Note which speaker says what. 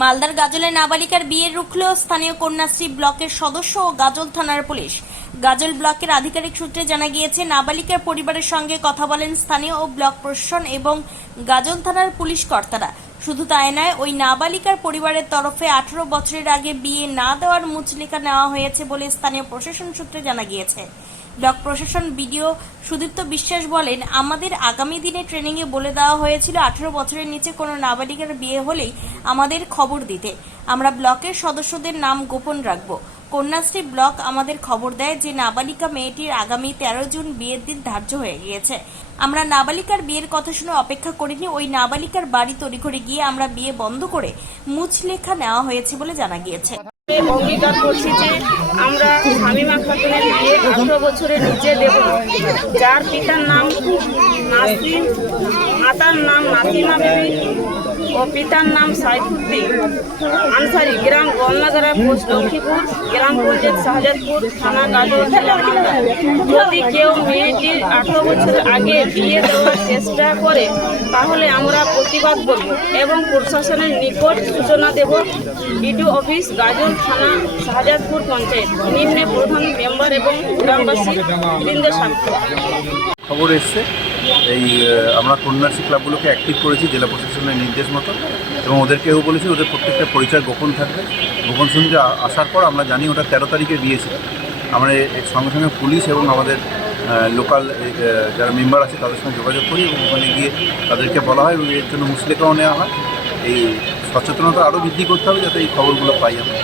Speaker 1: মালদার গাজলে নাবালিকার বিয়ে রুখল স্থানীয় কন্যাশ্রী ব্লকের সদস্য ও গাজল থানার পুলিশ। গাজল ব্লকের আধিকারিক সূত্রে জানা গিয়েছে, নাবালিকার পরিবারের সঙ্গে কথা বলেন স্থানীয় ও ব্লক প্রশাসন এবং গাজল থানার পুলিশ কর্তারা। শুধু তাই নয়, ওই নাবালিকার পরিবারের তরফে আঠারো বছরের আগে বিয়ে না দেওয়ার মুচলেখা নেওয়া হয়েছে বলে স্থানীয় প্রশাসন সূত্রে জানা গিয়েছে। ব্লক প্রশাসন বিডিও সুদীপ্ত বিশ্বাস বলেন, আমাদের আগামী দিনে ট্রেনিংয়ে বলে দেওয়া হয়েছিল, আঠেরো বছরের নিচে কোনো নাবালিকার বিয়ে হলেই আমাদের খবর দিতে। আমরা ব্লকের সদস্যদের নাম গোপন রাখব। কন্যাশ্রী ব্লক আমাদের খবর দেয় যে নাবালিকা মেয়েটির আগামী তেরো জুন বিয়ের দিন ধার্য হয়ে গিয়েছে। আমরা নাবালিকার বিয়ের কথা শুনে অপেক্ষা করিনি, ওই নাবালিকার বাড়ি করে গিয়ে আমরা বিয়ে বন্ধ করে মুচলেখা নেওয়া হয়েছে বলে জানা গিয়েছে।
Speaker 2: অঙ্গীকার করছি যে আমরা শামিমা খাতুনের বিয়ে আঠারো বছরের নিচে দেব যার পিতার নাম মাতার নাম নাসিমা দেবী ও পিতার নাম সাইফুদ্দিন। আনসারি গ্রাম গলনাগড়া পোস্ট লক্ষ্মীপুর, গ্রাম পঞ্চায়েত শাহজাদপুর, থানা গাজর জেলা মালদা। যদি কেউ মেয়েটির আঠারো বছর আগে বিয়ে দেওয়ার চেষ্টা করে, তাহলে আমরা প্রতিবাদ করব এবং প্রশাসনের নিকট সূচনা দেব। বিডিও অফিস গাজল থানা শাহজাদপুর পঞ্চায়েত। নিম্নে প্রধান মেম্বার এবং গ্রামবাসী বৃন্দ স্বাক্ষর
Speaker 3: খবর এসছে। এই আমরা কন্যাশ্রী ক্লাবগুলোকে অ্যাক্টিভ করেছি জেলা প্রশাসনের নির্দেশ মতো এবং ওদেরকেও বলেছি ওদের প্রত্যেকটা পরিচয় গোপন থাকবে। গোপন আ- আসার পর আমরা জানি ওটা তেরো তারিখে বিয়ে ছিল আমরা এর সঙ্গে সঙ্গে পুলিশ এবং আমাদের লোকাল যারা মেম্বার আছে তাদের সঙ্গে যোগাযোগ করি এবং ওখানে গিয়ে তাদেরকে বলা হয় এবং এর জন্য মুসলেখাও নেওয়া হয়। এই সচেতনতা আরও বৃদ্ধি করতে হবে যাতে এই খবরগুলো পাই আমরা।